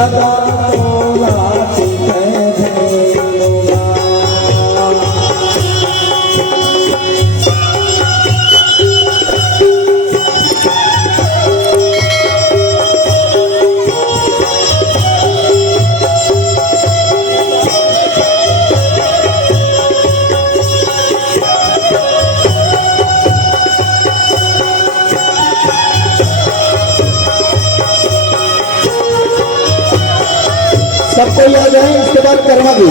दादा तोला सबको याद है। इसके बाद कर्मा भी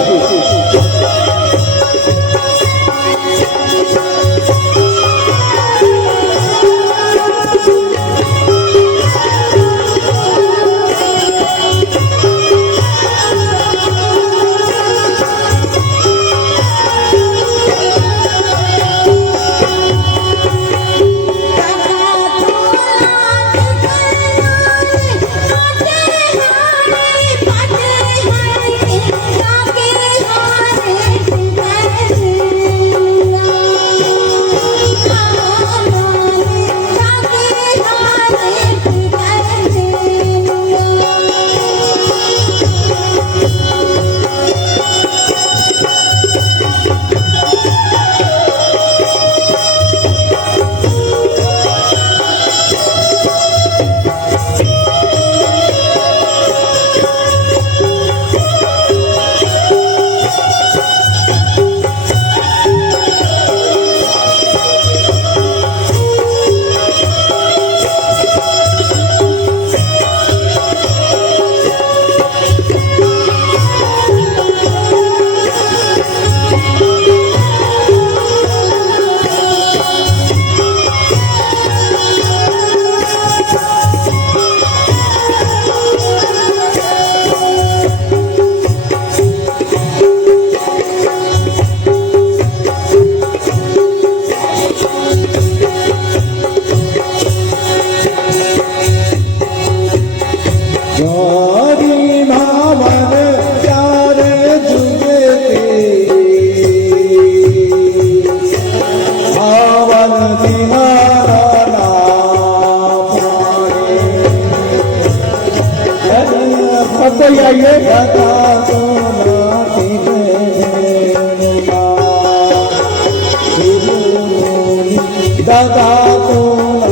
दादा तोला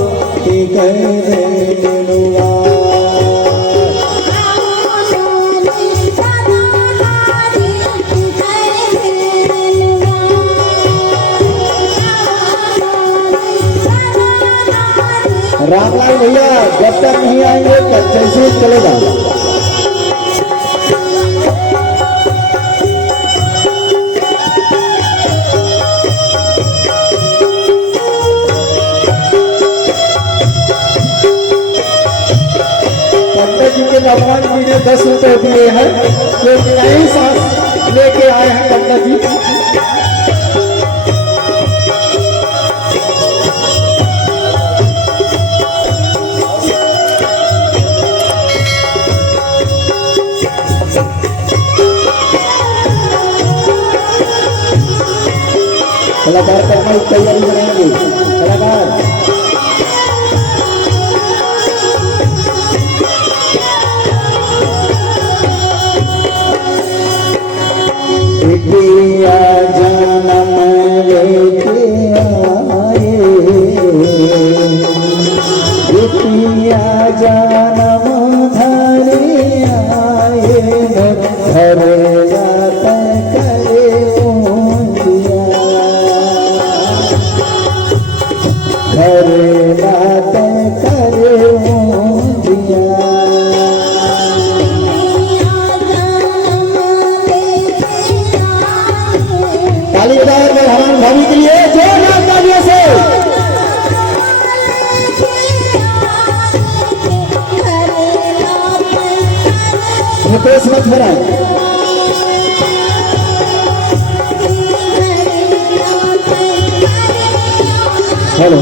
रामलाल भैया जब तक नहीं आएंगे तब जैसे चलेगा। भगवान जी ने 10 रुपए दिए हैं, जो नई सांस लेके आए हैं पंडित जी। कलाकार करना तैयारी बनाएंगे कलाकार। बिटिया जन्म लेके आए, बिटिया जन्म धरे आए, घर जात करे ऊंधिया, घर जात करे ऊंधिया। तालीदार भगवान भाभी के लिए जोरदार तालियों से। मुकेश मत भराए। हेलो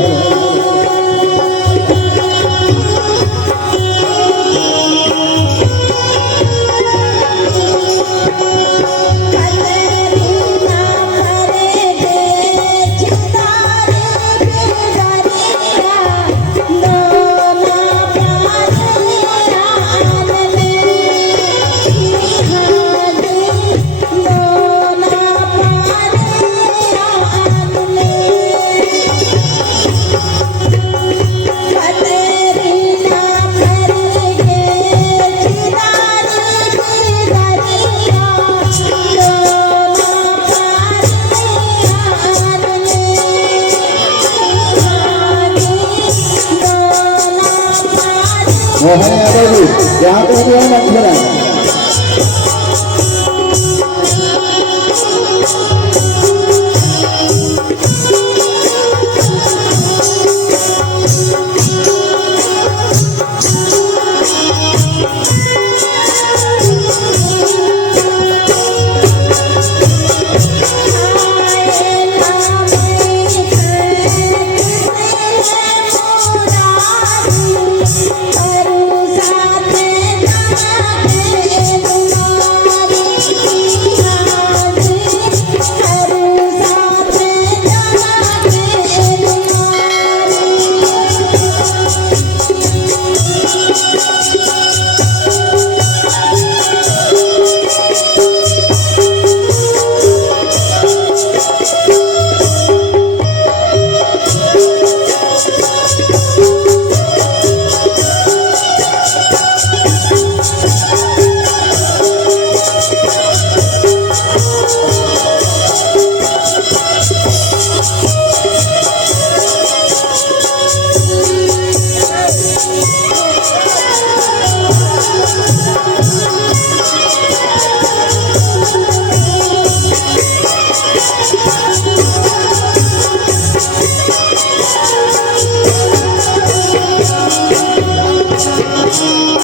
मोहन यादव जी यहाँ पे जो है मत